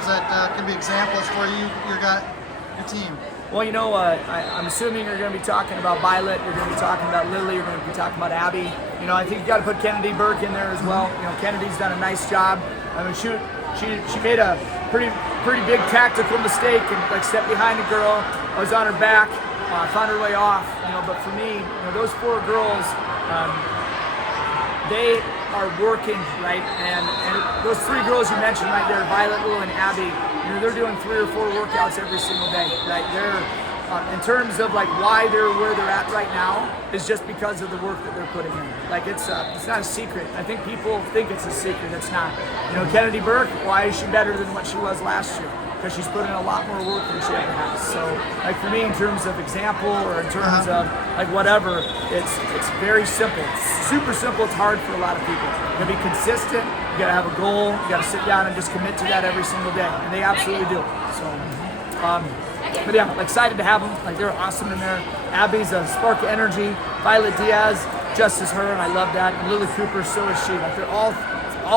others that can be examples for your team? Well, I'm assuming you're going to be talking about Violet, you're going to be talking about Lily, you're going to be talking about Abby. I think you got to put Kennedy Burke in there as well. Kennedy's done a nice job. I mean, she made a pretty big tactical mistake and stepped behind a girl. I was on her back, found her way off. But for me, those 4 girls, they are working, right? And those 3 girls you mentioned right there, Violet, Lily, and Abby, they're doing 3 or 4 workouts every single day, right? They're, in terms of why they're where they're at right now, is just because of the work that they're putting in. It's not a secret. I think people think it's a secret. It's not. Kennedy Burke, why is she better than what she was last year? Because she's put in a lot more work than she ever has. So, for me, in terms of example or in terms of whatever, it's very simple. It's super simple. It's hard for a lot of people. You gotta be consistent. You gotta have a goal. You gotta sit down and just commit to that every single day, and they absolutely do. So, but yeah, excited to have them. They're awesome in there. Abby's a spark of energy. Violet Diaz, just as her, and I love that. And Lily Cooper, so is she. They're all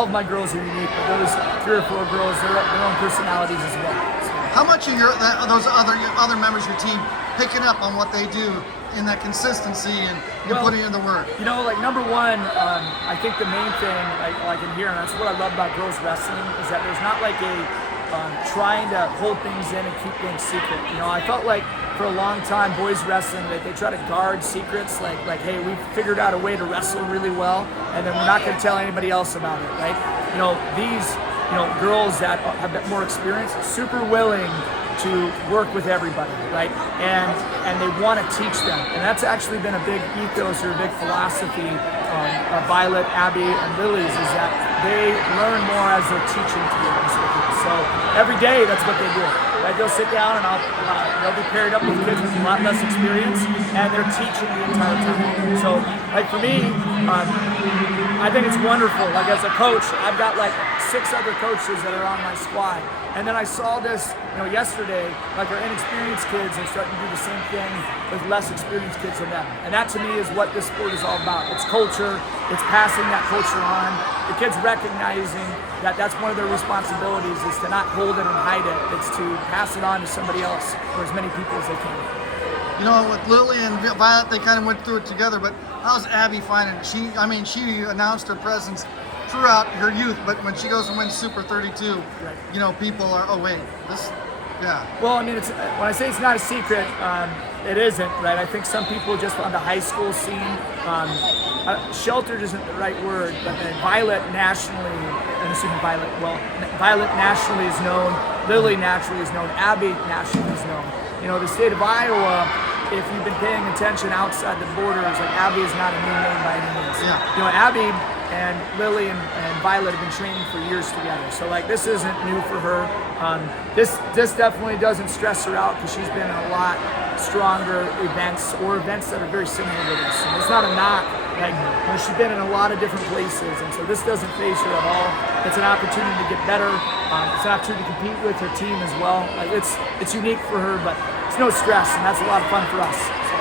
of my girls are unique, but those 3 or 4 girls, they're their own personalities as well. So. How much are those other members of your team picking up on what they do in that consistency and putting in the work? Number one, I think the main thing, in here, and that's what I love about girls wrestling, is that there's not a trying to hold things in and keep things secret. I felt like for a long time, boys wrestling, they try to guard secrets, hey, we've figured out a way to wrestle really well, and then we're not going to tell anybody else about it, right? These, girls that have more experience, super willing to work with everybody, right? And they want to teach them, and that's actually been a big ethos or a big philosophy of Violet, Abby, and Lily's, is that they learn more as they're teaching, to be honest with you. So every day, that's what they do. Right? They'll sit down and they'll be paired up with kids with a lot less experience, and they're teaching the entire time. So, for me, I think it's wonderful. As a coach, I've got 6 other coaches that are on my squad, and then I saw this, yesterday. Our inexperienced kids are starting to do the same thing with less experienced kids than them, and that to me is what this sport is all about. It's culture. It's passing that culture on. The kids recognizing that that's one of their responsibilities, is to not hold it and hide it. It's to pass it on to somebody else, or as many people as they can. With Lily and Violet, they kind of went through it together, but how's Abby finding it? She announced her presence throughout her youth, but when she goes and wins Super 32, right, people are, oh wait, this, yeah. Well, it's, when I say it's not a secret, it isn't, right? I think some people just on the high school scene, sheltered isn't the right word, but Violet nationally, I'm assuming Violet nationally is known, Lily nationally is known, Abby nationally is known. The state of Iowa, if you've been paying attention outside the borders, Abby is not a new name by any means. Yeah. Abby and Lily and Violet have been training for years together, so this isn't new for her. This definitely doesn't stress her out, because she's been in a lot stronger events, or events that are very similar to this. And it's not a knock. She's been in a lot of different places, and so this doesn't faze her at all. It's an opportunity to get better. It's an opportunity to compete with her team as well. It's unique for her, but it's no stress, and that's a lot of fun for us. So.